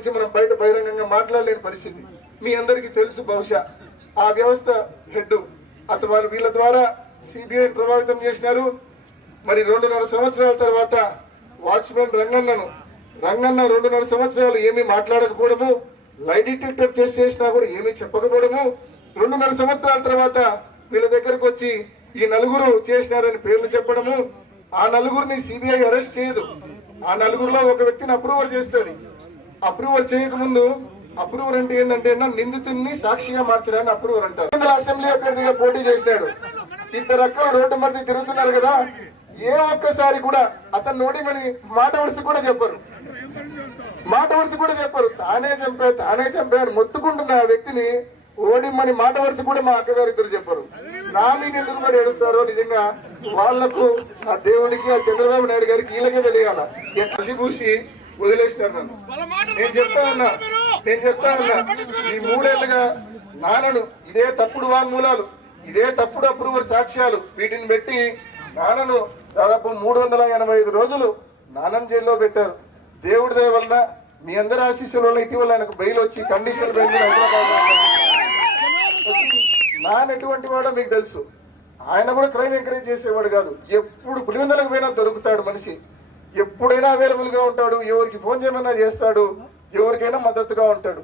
గురించి మనం బయట బహిరంగంగా మాట్లాడలేని పరిస్థితి మీ అందరికీ తెలుసు. బహుశా ఆ వ్యవస్థ హెడ్ అతను వాళ్ళు వీళ్ళ ద్వారా సిబిఐ ప్రభావితం చేసినారు. మరి 2.5 సంవత్సరాల తర్వాత వాచ్మెన్ రంగన్న 2.5 సంవత్సరాలు ఏమీ మాట్లాడకపోవడము, లై డిటెక్టర్ చేసినా కూడా ఏమీ చెప్పకపోవడము, 2.5 సంవత్సరాల తర్వాత వీళ్ళ దగ్గరకు వచ్చి ఈ నలుగురు చేసినారని పేర్లు చెప్పడము. ఆ నలుగురిని సిబిఐ అరెస్ట్ చేయదు. ఆ నలుగురిలో ఒక వ్యక్తిని అప్రూవర్ చేస్తుంది. అప్రూవర్ చేయకముందు అప్రూవర్ అంటే ఏంటంటే నిందితుడిని సాక్షిగా మార్చడాన్ని అప్రూవర్ అంటారు. అసెంబ్లీ అభ్యర్థిగా పోటీ చేసినాడు. 2 అక్కలు రోడ్డు మధ్య తిరుగుతున్నారు కదా, ఏ ఒక్కసారి కూడా అతను నోడిమని మాట వరుస కూడా చెప్పరు. తానే చంపా అని మొత్తుకుంటున్న ఆ వ్యక్తిని ఓడిమని మాట వరుస కూడా మా అక్కగారు ఇద్దరు చెప్పరు. నా మీద ఎందుకు మరి ఏడుస్తారో నిజంగా వాళ్లకు, ఆ దేవుడికి, ఆ చంద్రబాబు నాయుడు గారికి వీళ్ళకే తెలియాల. కసిపూసి వదిలేసినారు నన్ను. నేను చెప్తా ఉన్నా ఈ 3 ఏళ్లుగా నాన్నను ఇదే తప్పుడు వాంగ్మూలాలు, ఇదే తప్పుడు అప్రూవర్ సాక్ష్యాలు వీటిని పెట్టి నాన్నను దాదాపు 385 రోజులు నాన్నను జైల్లో పెట్టారు. దేవుడి దయ వల్ల మీ అందరి ఆశీస్సుల వల్ల ఇటీవల ఆయనకు బెయిల్ వచ్చి కండిషనల్ బెయిల్ నాన్న ఎటువంటి వాడో మీకు తెలుసు. ఆయన కూడా క్రైమ్ ఎంకరేజ్ చేసేవాడు కాదు. ఎప్పుడు పులివెందులకు పోయినా దొరుకుతాడు మనిషి, ఎప్పుడైనా అవైలబుల్ గా ఉంటాడు, ఎవరికి ఫోన్ చేయమన్నా చేస్తాడు, ఎవరికైనా మద్దతుగా ఉంటాడు.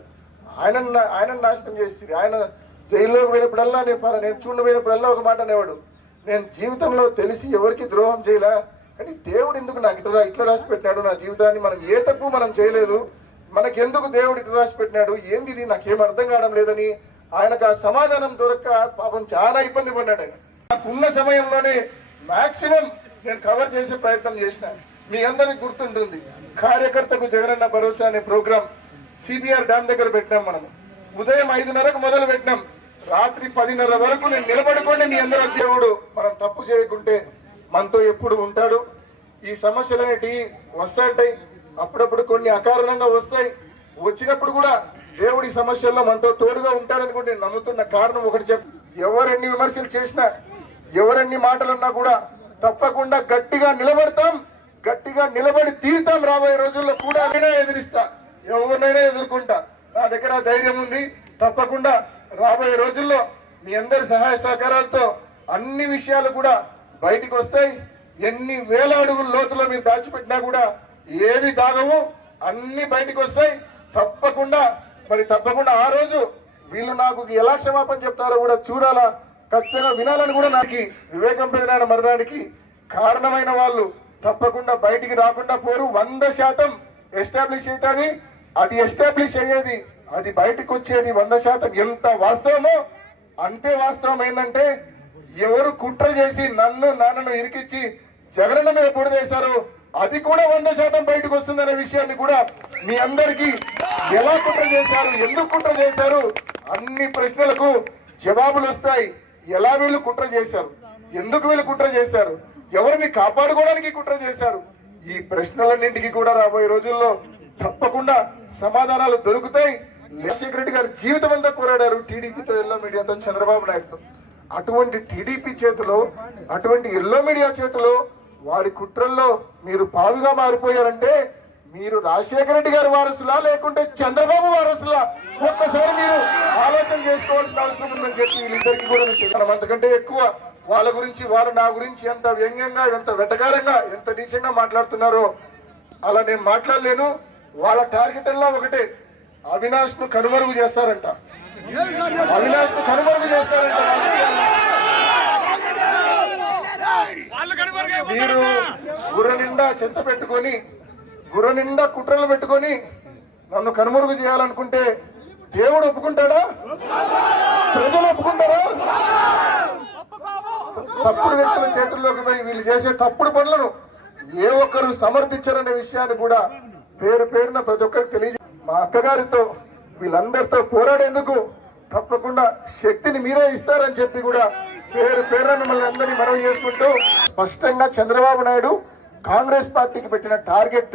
ఆయన నాశనం చేసి ఆయన జైల్లోకి పోయినప్పుడల్లా నేను చూడపోయినప్పుడల్లా ఒక మాట అనేవాడు, నేను జీవితంలో తెలిసి ఎవరికి ద్రోహం చేయలే, కానీ దేవుడు ఎందుకు నాకు ఇట్లా రాసి పెట్టినాడు నా జీవితాన్ని, మనం ఏ తప్పు మనం చేయలేదు, మనకెందుకు దేవుడు ఇట్లా రాసి పెట్టినాడు, ఏంది ఇది నాకేం అర్థం కావడం లేదని ఆయనకు ఆ సమాధానం దొరక్క పాపం చాలా ఇబ్బంది పడ్డాడు. ఆయన నాకున్న సమయంలోనే మాక్సిమం నేను కవర్ చేసే ప్రయత్నం చేసిన. మీ అందరికి గుర్తుంటుంది, కార్యకర్తకు జగనన్న భరోసా అనే ప్రోగ్రాం సిబిఆర్ డ్యామ్ దగ్గర పెట్టినాం. మనం ఉదయం 5:30కు మొదలు పెట్టినాం, రాత్రి 10:30 వరకు నేను నిలబడుకోండి మీ అందరూ. దేవుడు మనం తప్పు చేయకుంటే మనతో ఎప్పుడు ఉంటాడు. ఈ సమస్యలు అనేటివి వస్తాయి, అప్పుడప్పుడు కొన్ని అకారణంగా వస్తాయి. వచ్చినప్పుడు కూడా దేవుడి సమస్యల్లో మనతో తోడుగా ఉంటాడని కూడా నేను నమ్ముతున్న కారణం ఒకటి ఎవరెన్ని విమర్శలు చేసినా, ఎవరెన్ని మాటలన్నా కూడా తప్పకుండా గట్టిగా నిలబడతాం, గట్టిగా నిలబడి తీరుతాం. రాబోయే రోజుల్లో కూడా ఎదిరిస్తా, ఎవరినైనా ఎదుర్కొంటా. నా దగ్గర ధైర్యం ఉంది. తప్పకుండా రాబోయే రోజుల్లో మీ అందరి సహాయ సహకారాలతో అన్ని విషయాలు కూడా బయటికి వస్తాయి. ఎన్ని వేల అడుగుల లోతులో మీరు దాచిపెట్టినా కూడా ఏవి దాగవు, అన్ని బయటికి వస్తాయి. తప్పకుండా ఆ రోజు వీళ్ళు నాకు ఎలా క్షమాపణ చెప్తారో కూడా చూడాలా, ఖచ్చితంగా వినాలని కూడా నాకు వివేకం పెరిగిన మరణానికి కారణమైన వాళ్ళు తప్పకుండా బయటికి రాకుండా పోరు. 100% ఎస్టాబ్లిష్ అవుతుంది. అది ఎస్టాబ్లిష్ అయ్యేది, అది బయటకు వచ్చేది 100%. ఎంత వాస్తవమో అంతే వాస్తవం. ఏంటంటే ఎవరు కుట్ర చేసి నాన్నను ఇరికిచ్చి జగనన్న మీద పొడిదేశారో అది కూడా 100% బయటకు వస్తుందనే విషయాన్ని కూడా మీ అందరికీ, ఎలా కుట్ర చేశారు, ఎందుకు కుట్ర చేశారు, అన్ని ప్రశ్నలకు జవాబులు వస్తాయి. ఎలా వీళ్ళు కుట్ర చేశారు, ఎందుకు వీళ్ళు కుట్ర చేశారు, ఎవరిని కాపాడుకోవడానికి కుట్ర చేశారు, ఈ ప్రశ్నలన్నింటికి కూడా రాబోయే రోజుల్లో తప్పకుండా సమాధానాలు దొరుకుతాయి. రాజశేఖర రెడ్డి గారు జీవితం అంతా పోరాడారు టీడీపీతో, ఎల్లో మీడియాతో, చంద్రబాబు నాయుడుతో. అటువంటి టీడీపీ చేతిలో, అటువంటి ఎల్లో మీడియా చేతిలో వారి కుట్రల్లో మీరు పావుగా మారిపోయారంటే మీరు రాజశేఖర రెడ్డి గారి వారసులా లేకుంటే చంద్రబాబు వారసులా ఒక్కసారి మీరు ఆలోచన చేసుకోవాల్సిన అవసరం ఉందని చెప్పి వీళ్ళిద్దరికీ కూడా మనం అంతకంటే ఎక్కువ వాళ్ళ గురించి, వారు నా గురించి ఎంత వ్యంగ్యంగా, ఎంత వెటకారంగా, ఎంత నీచంగా మాట్లాడుతున్నారో అలా నేను మాట్లాడలేను. వాళ్ళ టార్గెట్ అలా ఒకటే, అవినాష్ ను కనుమరుగు చేస్తారంట. మీరు గుర్ర నిండా చెంత పెట్టుకొని, గుర్ర నిండా కుట్రలు పెట్టుకొని నన్ను కనుమరుగు చేయాలనుకుంటే దేవుడు ఒప్పుకుంటాడా? ప్రజలు ఒప్పుకుంటారా? తప్పుడు వ్యక్తుల చేతుల్లోకి పోయి వీళ్ళు చేసే తప్పుడు పనులను ఏ ఒక్కరు సమర్థించారనే విషయాన్ని కూడా పేరున ప్రతి ఒక్కరికి తెలియజే. మా అక్కగారితో వీళ్ళందరితో పోరాడేందుకు తప్పకుండా శక్తిని మీరే ఇస్తారని చెప్పి కూడా పేరున మిమ్మల్ని అందరినీ మనవి చేసుకుంటూ, స్పష్టంగా చంద్రబాబు నాయుడు కాంగ్రెస్ పార్టీకి పెట్టిన టార్గెట్